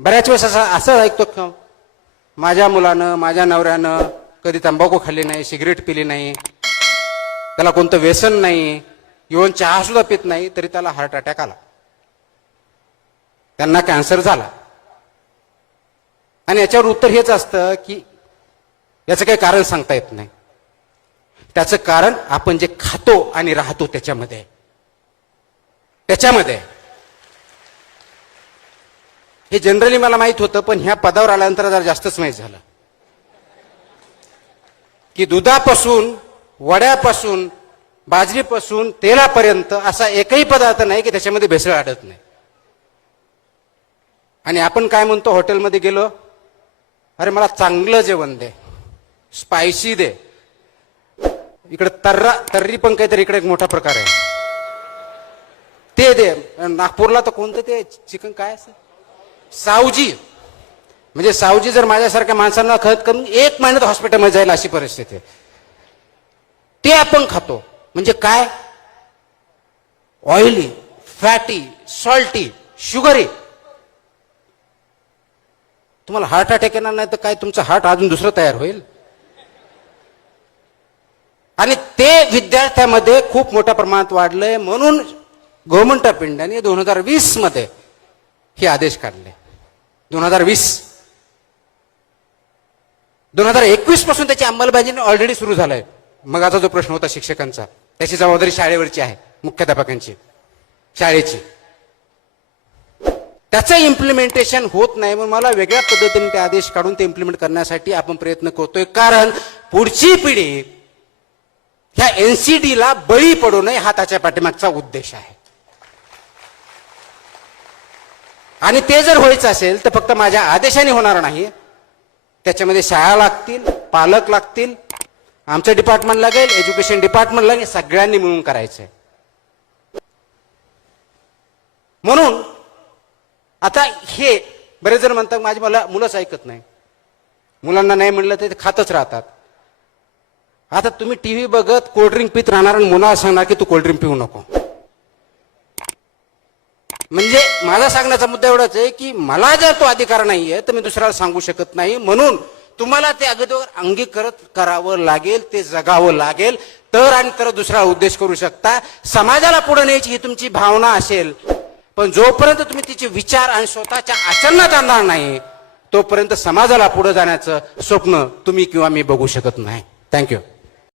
बऱ्याच वेळेस असं ऐकतो की माझ्या मुलानं माझ्या नवऱ्यानं कधी तंबाखू खाल्ली नाही, सिगरेट पिली नाही, त्याला कोणतं व्यसन नाही, इव्हन चहा सुद्धा पित नाही, तरी त्याला हार्ट अटॅक आला, त्यांना कॅन्सर झाला. आणि याच्यावर उत्तर हेच असतं की याचं काही कारण सांगता येत नाही. त्याचं कारण आपण जे खातो आणि राहतो त्याच्यामध्ये. हे जनरली मला माहित होतं, पण ह्या पदावर आल्यानंतर जरा जास्तच माहीत झालं की दुधापासून, वड्यापासून, बाजरीपासून, तेलापर्यंत असा एकही पदार्थ नाही की त्याच्यामध्ये भेसळ आढळत नाही. आणि आपण काय म्हणतो, हॉटेलमध्ये गेलो, अरे मला चांगलं जेवण दे, स्पायसी दे. इकडे तर्री पण काहीतरी इकडे एक मोठा प्रकार आहे, ते दे. नागपूरला तर कोणतं ते चिकन काय असं, सावजी. म्हणजे सावजी जर माझ्यासारख्या माणसांना खत करून 1 महिन्यात हॉस्पिटलमध्ये जाईल अशी परिस्थिती आहे. ते आपण खातो. म्हणजे काय, ऑइली, फॅटी, सॉल्टी, शुगरी. तुम्हाला हार्ट अटॅक येणार नाही तर काय, तुमचं हार्ट अजून दुसरं तयार होईल. आणि ते विद्यार्थ्यांमध्ये खूप मोठ्या प्रमाणात वाढलंय. म्हणून गव्हर्नमेंट ऑफ इंडियाने 2020 मध्ये हे आदेश काढले. 2021 पासून त्याची अंमलबजावणी ऑलरेडी सुरू झालाय. मग आता जो प्रश्न होता शिक्षकांचा, त्याची जबाबदारी शाळेवरची आहे, मुख्याध्यापकांची, शाळेची. त्याचं इम्प्लिमेंटेशन होत नाही. म्हणून मला वेगळ्या पद्धतीने ते आदेश काढून ते इम्प्लिमेंट करण्यासाठी आपण प्रयत्न करतोय. कारण पुढची पिढी ह्या एनसीडीला बळी पडू नये हा त्याच्या पाठीमागचा उद्देश आहे. आणि ते जर व्हायचं असेल तर फक्त माझ्या आदेशाने होणार नाही. त्याच्यामध्ये शाळा लागतील, पालक लागतील, आमचं डिपार्टमेंट लागेल, एज्युकेशन डिपार्टमेंट लागेल, सगळ्यांनी मिळून करायचंय. म्हणून आता हे बरेच जण म्हणतात माझी मुलंच ऐकत नाही, मुलांना नाही म्हणलं तर ते खातच राहतात. आता तुम्ही टीव्ही बघत कोल्ड्रिंक पित राहणार आणि मुलाला सांगणार की तू कोल्ड्रिंक पिऊ नको. म्हणजे माझा सांगण्याचा मुद्दा एवढाच आहे की मला जर तो अधिकार नाहीये तर मी दुसऱ्याला सांगू शकत नाही. म्हणून तुम्हाला ते अगोदर अंगीकृत करावं लागेल, ते जगावं लागेल, तर आणि तर दुसरा उद्देश करू शकता. समाजाला पुढे न्यायची ही तुमची भावना असेल, पण जोपर्यंत तुम्ही तिचे विचार आणि स्वतःच्या आचरणात आणणार नाही तोपर्यंत समाजाला पुढे जाण्याचं स्वप्न तुम्ही किंवा मी बघू शकत नाही. थँक्यू.